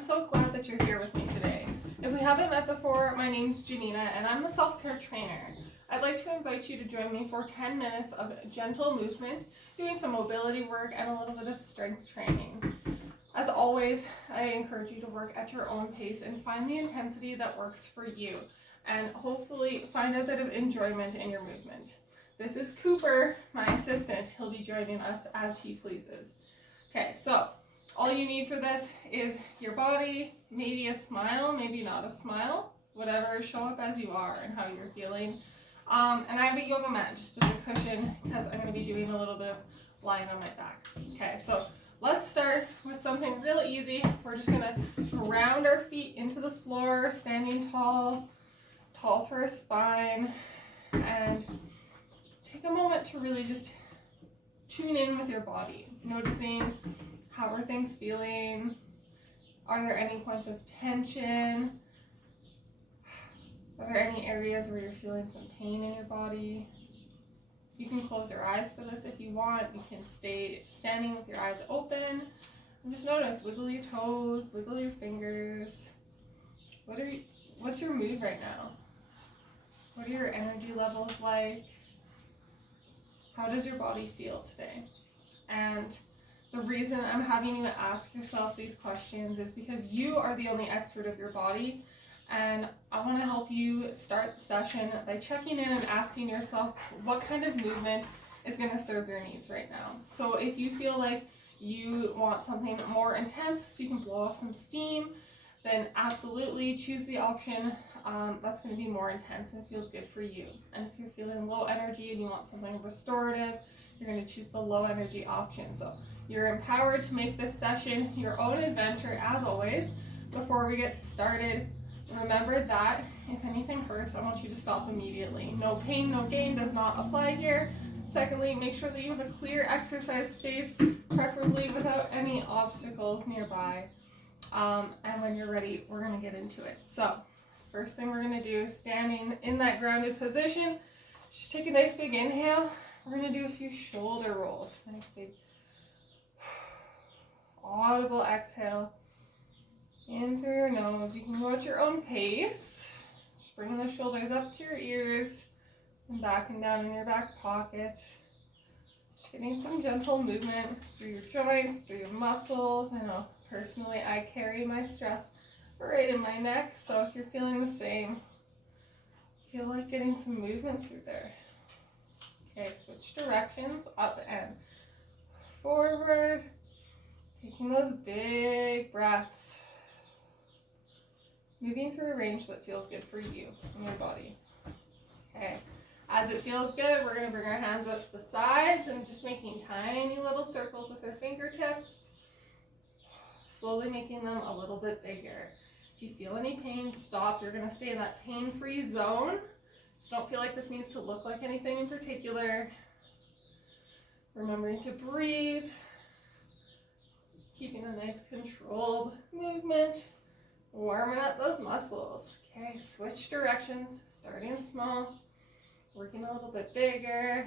so glad that you're here with me today. If we haven't met before, my name's Janina and I'm the self-care trainer. I'd like to invite you to join me for 10 minutes of gentle movement, doing some mobility work and a little bit of strength training. As always, I encourage you to work at your own pace and find the intensity that works for you, and hopefully find a bit of enjoyment in your movement. This is Cooper, my assistant. He'll be joining us as he pleases. Okay, so all you need for this is your body, maybe a smile, maybe not a smile, whatever, show up as you are and how you're feeling. And I have a yoga mat just as a cushion because I'm going to be doing a little bit of lying on my back. Okay, so let's start with something real easy. We're just going to ground our feet into the floor, standing tall, tall through our spine, and take a moment to really just tune in with your body, noticing how are things feeling, are there any points of tension, are there any areas where you're feeling some pain in your body. You can close your eyes for this if you want. You can stay standing with your eyes open and just notice, wiggle your toes, wiggle your fingers. What's your mood right now? What are your energy levels like? How does your body feel today? And the reason I'm having you ask yourself these questions is because you are the only expert of your body, and I want to help you start the session by checking in and asking yourself what kind of movement is going to serve your needs right now. So if you feel like you want something more intense so you can blow off some steam, then absolutely choose the option that's going to be more intense and feels good for you. And if you're feeling low energy and you want something restorative, you're going to choose the low energy option. So you're empowered to make this session your own adventure as always. Before we get started, remember that if anything hurts, I want you to stop immediately. No pain, no gain does not apply here. Secondly, make sure that you have a clear exercise space, preferably without any obstacles nearby. And when you're ready, we're going to get into it. So first thing we're going to do, standing in that grounded position, just take a nice big inhale. We're going to do a few shoulder rolls. Nice big audible exhale in through your nose. You can go at your own pace. Just bringing the shoulders up to your ears and back and down in your back pocket. Just getting some gentle movement through your joints, through your muscles. I know personally I carry my stress right in my neck, so if you're feeling the same, feel like getting some movement through there. Okay, switch directions, up and forward, taking those big breaths, moving through a range that feels good for you and your body. Okay, as it feels good, we're going to bring our hands up to the sides and just making tiny little circles with our fingertips, slowly making them a little bit bigger. If you feel any pain, stop. You're going to stay in that pain-free zone. So don't feel like this needs to look like anything in particular. Remembering to breathe. Keeping a nice controlled movement. Warming up those muscles. Okay, switch directions. Starting small. Working a little bit bigger.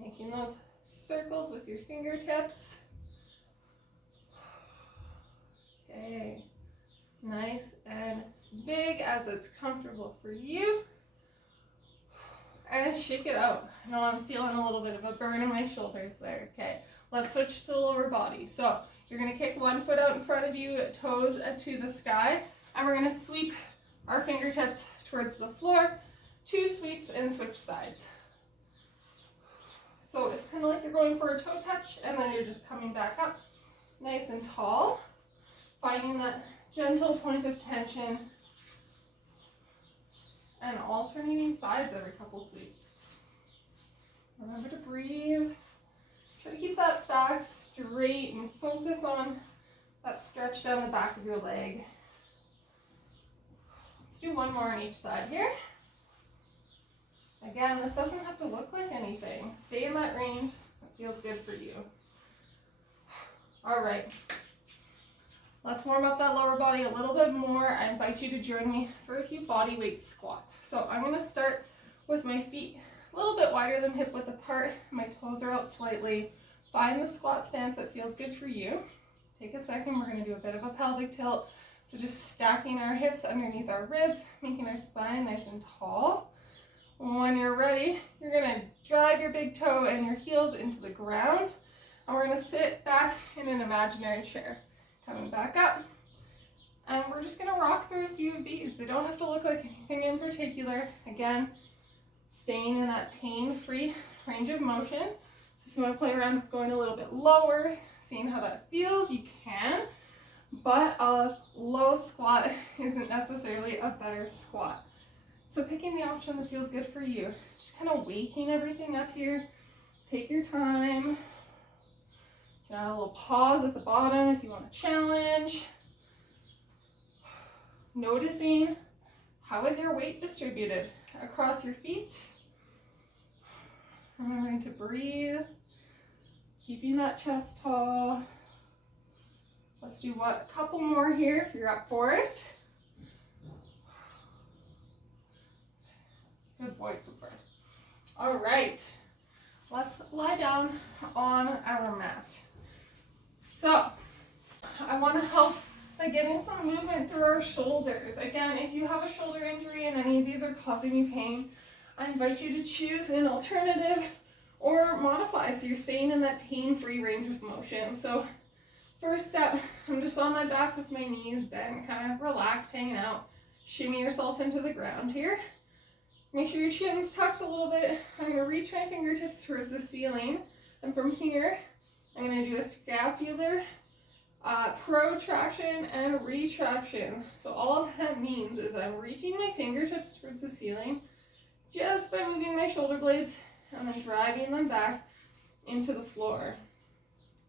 Making those circles with your fingertips. Okay. Nice and big as it's comfortable for you. And shake it out. I know I'm feeling a little bit of a burn in my shoulders there. Okay, let's switch to the lower body. So you're going to kick one foot out in front of you, toes to the sky, and we're going to sweep our fingertips towards the floor. 2 sweeps and switch sides. So it's kind of like you're going for a toe touch, and then you're just coming back up nice and tall, finding that gentle point of tension, and alternating sides every couple sweeps. Remember to breathe. Try to keep that back straight and focus on that stretch down the back of your leg. Let's do one more on each side here. Again, this doesn't have to look like anything. Stay in that range. It feels good for you. All right. Let's warm up that lower body a little bit more. I invite you to join me for a few body weight squats. So I'm going to start with my feet a little bit wider than hip width apart. My toes are out slightly. Find the squat stance that feels good for you. Take a second, we're gonna do a bit of a pelvic tilt. So just stacking our hips underneath our ribs, making our spine nice and tall. When you're ready, you're gonna drive your big toe and your heels into the ground. And we're gonna sit back in an imaginary chair. Coming back up. And we're just gonna rock through a few of these. They don't have to look like anything in particular. Again, staying in that pain-free range of motion. So if you wanna play around with going a little bit lower, seeing how that feels, you can. But a low squat isn't necessarily a better squat. So picking the option that feels good for you. Just kind of waking everything up here. Take your time. You can add a little pause at the bottom if you want to challenge. Noticing how is your weight distributed across your feet. Remembering to breathe. Keeping that chest tall. Let's do a couple more here if you're up for it. Good boy, Cooper. All right, let's lie down on our mat. So, I want to help by getting some movement through our shoulders. Again, if you have a shoulder injury and any of these are causing you pain, I invite you to choose an alternative or modify so you're staying in that pain-free range of motion. So, first step, I'm just on my back with my knees bent, kind of relaxed, hanging out. Shimmy yourself into the ground here. Make sure your chin's tucked a little bit. I'm going to reach my fingertips towards the ceiling. And from here, I'm going to do a scapular protraction and retraction. So all that means is I'm reaching my fingertips towards the ceiling just by moving my shoulder blades and then driving them back into the floor.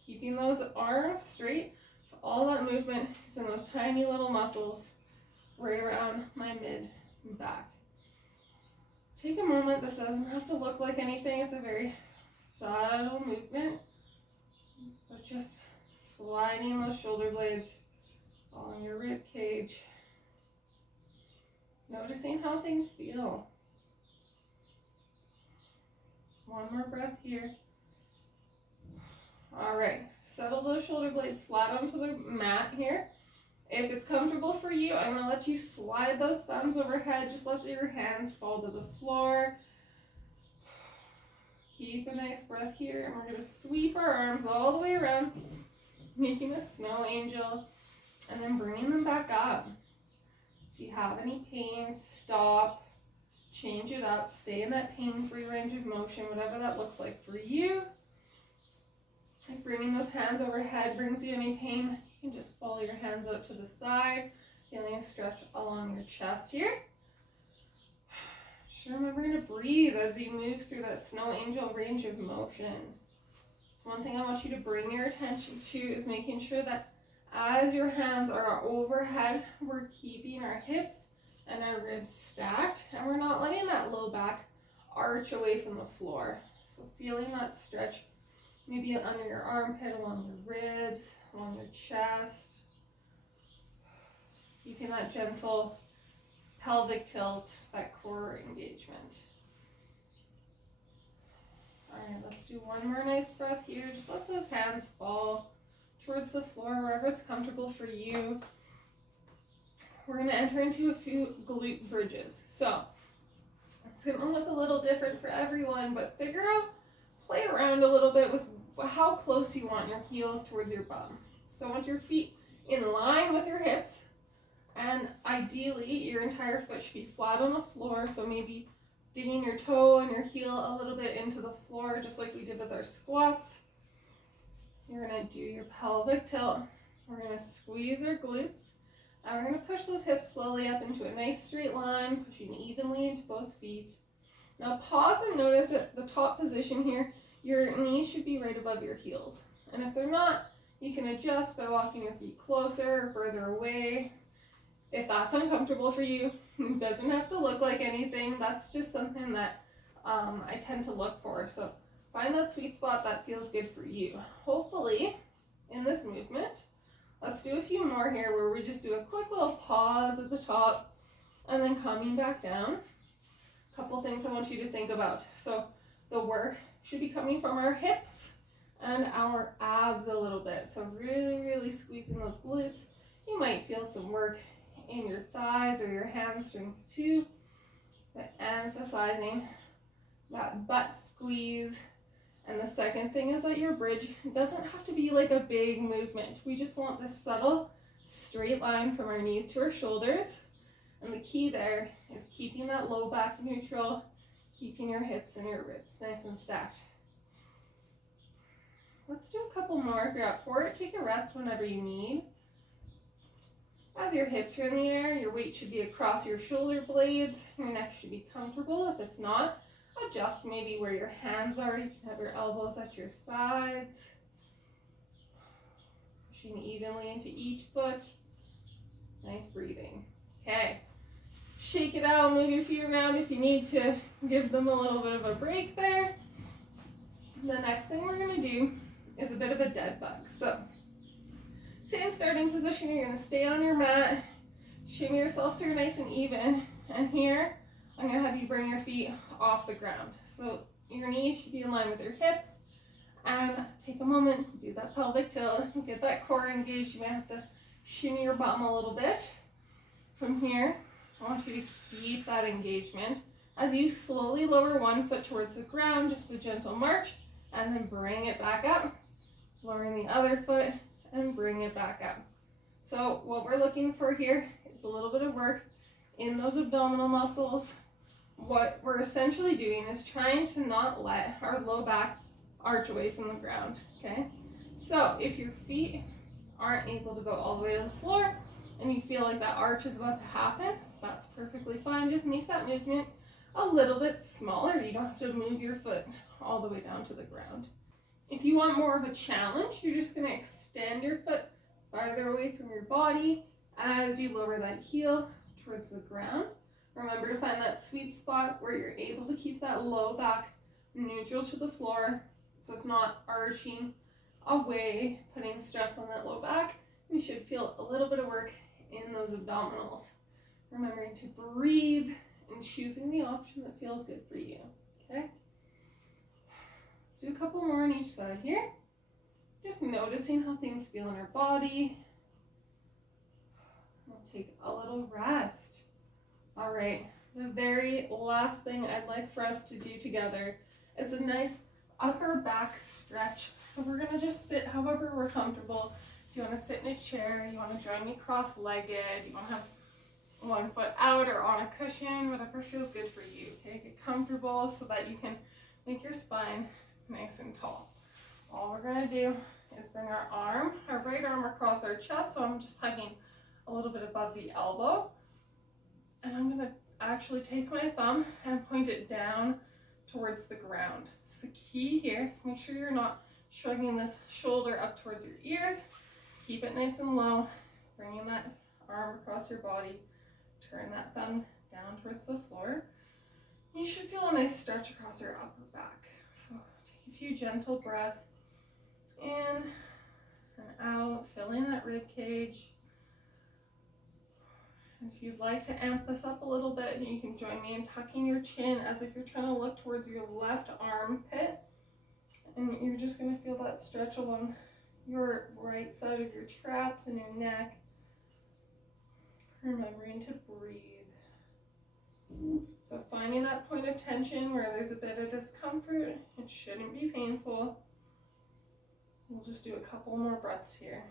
Keeping those arms straight, so all that movement is in those tiny little muscles right around my mid and back. Take a moment, this doesn't have to look like anything, it's a very subtle movement, but just sliding those shoulder blades along your rib cage. Noticing how things feel. One more breath here. All right, settle those shoulder blades flat onto the mat here. If it's comfortable for you, I'm going to let you slide those thumbs overhead. Just let your hands fall to the floor. Keep a nice breath here, and we're going to sweep our arms all the way around, making a snow angel, and then bringing them back up. If you have any pain, stop, change it up, stay in that pain-free range of motion, whatever that looks like for you. If bringing those hands overhead brings you any pain, you can just follow your hands out to the side, feeling a stretch along your chest here. Just remembering to breathe as you move through that snow angel range of motion. So one thing I want you to bring your attention to is making sure that as your hands are overhead, we're keeping our hips and our ribs stacked, and we're not letting that low back arch away from the floor. So feeling that stretch, maybe under your armpit, along your ribs, along your chest. Keeping that gentle pelvic tilt, that core engagement. All right, let's do one more nice breath here. Just let those hands fall towards the floor, wherever it's comfortable for you. We're going to enter into a few glute bridges. So it's going to look a little different for everyone, but play around a little bit with how close you want your heels towards your bum. So I want your feet in line with your hips, and ideally your entire foot should be flat on the floor, so maybe digging your toe and your heel a little bit into the floor, just like we did with our squats. You're going to do your pelvic tilt. We're going to squeeze our glutes, and we're going to push those hips slowly up into a nice straight line, pushing evenly into both feet. Now pause and notice at the top position here, your knees should be right above your heels. And if they're not, you can adjust by walking your feet closer or further away. If that's uncomfortable for you, it doesn't have to look like anything. That's just something that I tend to look for. So find that sweet spot that feels good for you. Hopefully, in this movement, let's do a few more here where we just do a quick little pause at the top and then coming back down. A couple things I want you to think about. So the work should be coming from our hips and our abs a little bit. So really, really squeezing those glutes. You might feel some work in your thighs or your hamstrings too, but emphasizing that butt squeeze. And the second thing is that your bridge doesn't have to be like a big movement. We just want this subtle straight line from our knees to our shoulders. And the key there is keeping that low back neutral, keeping your hips and your ribs nice and stacked. Let's do a couple more. If you're up for it, take a rest whenever you need. As your hips are in the air, your weight should be across your shoulder blades. Your neck should be comfortable. If it's not, adjust maybe where your hands are. You can have your elbows at your sides. Pushing evenly into each foot. Nice breathing. Okay. Shake it out, move your feet around if you need to give them a little bit of a break there. The next thing we're going to do is a bit of a dead bug. So, same starting position, you're going to stay on your mat, shimmy yourself so you're nice and even, and here, I'm going to have you bring your feet off the ground. So, your knees should be in line with your hips, and take a moment, do that pelvic tilt, get that core engaged. You might have to shimmy your bum a little bit. From here, I want you to keep that engagement. As you slowly lower one foot towards the ground, just a gentle march, and then bring it back up, lowering the other foot, and bring it back up. So what we're looking for here is a little bit of work in those abdominal muscles. What we're essentially doing is trying to not let our low back arch away from the ground, okay? So if your feet aren't able to go all the way to the floor, and you feel like that arch is about to happen, that's perfectly fine. Just make that movement a little bit smaller. You don't have to move your foot all the way down to the ground. If you want more of a challenge, you're just going to extend your foot farther away from your body as you lower that heel towards the ground. Remember to find that sweet spot where you're able to keep that low back neutral to the floor, so it's not arching away, putting stress on that low back. You should feel a little bit of work in those abdominals. Remembering to breathe and choosing the option that feels good for you, okay? Let's do a couple more on each side here. Just noticing how things feel in our body. We'll take a little rest. All right, the very last thing I'd like for us to do together is a nice upper back stretch. So we're gonna just sit however we're comfortable. If you wanna sit in a chair, you wanna join me cross-legged, you wanna have one foot out or on a cushion, whatever feels good for you, okay? Get comfortable so that you can make your spine nice and tall. All we're gonna do is bring our right arm across our chest, so I'm just hugging a little bit above the elbow. And I'm gonna actually take my thumb and point it down towards the ground. So the key here is make sure you're not shrugging this shoulder up towards your ears. Keep it nice and low, bringing that arm across your body. Turn that thumb down towards the floor. You should feel a nice stretch across your upper back. So take a few gentle breaths in and out, filling that rib cage. And if you'd like to amp this up a little bit, you can join me in tucking your chin as if you're trying to look towards your left armpit. And you're just going to feel that stretch along your right side of your traps and your neck. Remembering to breathe. So finding that point of tension where there's a bit of discomfort, it shouldn't be painful. We'll just do a couple more breaths here.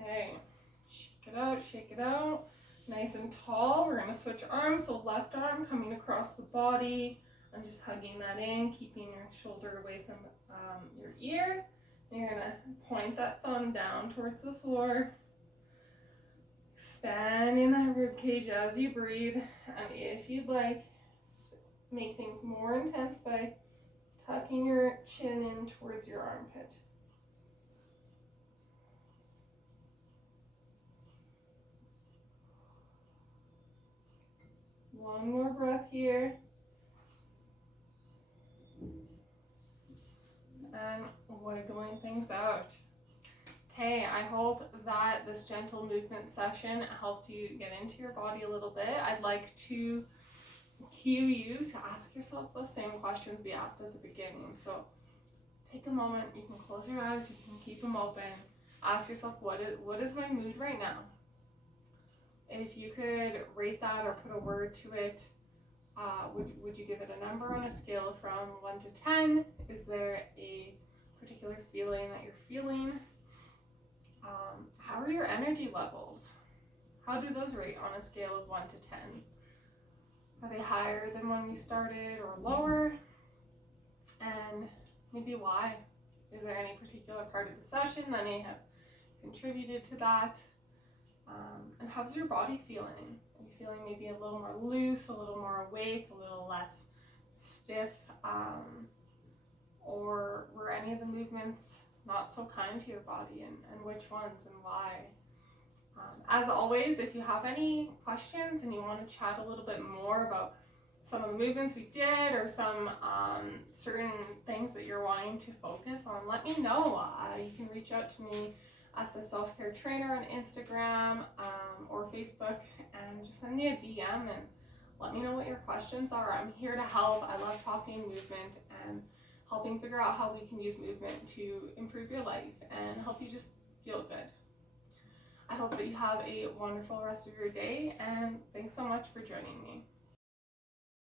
Okay, shake it out. Nice and tall. We're gonna switch arms, so left arm coming across the body and just hugging that in, keeping your shoulder away from your ear. You're gonna point that thumb down towards the floor, expanding that rib cage as you breathe. And if you'd like, make things more intense by tucking your chin in towards your armpit. One more breath here. And wiggling things out. Okay, I hope that this gentle movement session helped you get into your body a little bit. I'd like to cue you to ask yourself those same questions we asked at the beginning. So take a moment, you can close your eyes, you can keep them open. Ask yourself, what is my mood right now? If you could rate that or put a word to it, would you give it a number on a scale from 1 to 10? Is there a particular feeling that you're feeling? How are your energy levels? How do those rate on a scale of 1 to 10? Are they higher than when we started or lower? And maybe why? Is there any particular part of the session that may have contributed to that? And how's your body feeling? Are you feeling maybe a little more loose, a little more awake, a little less stiff? Or were any of the movements not so kind to your body, and which ones and why? As always, if you have any questions and you want to chat a little bit more about some of the movements we did or some certain things that you're wanting to focus on, let me know. You can reach out to me at the Self-Care Trainer on Instagram or Facebook, and just send me a DM and let me know what your questions are. I'm here to help. I love talking movement and helping figure out how we can use movement to improve your life and help you just feel good. I hope that you have a wonderful rest of your day, and thanks so much for joining me.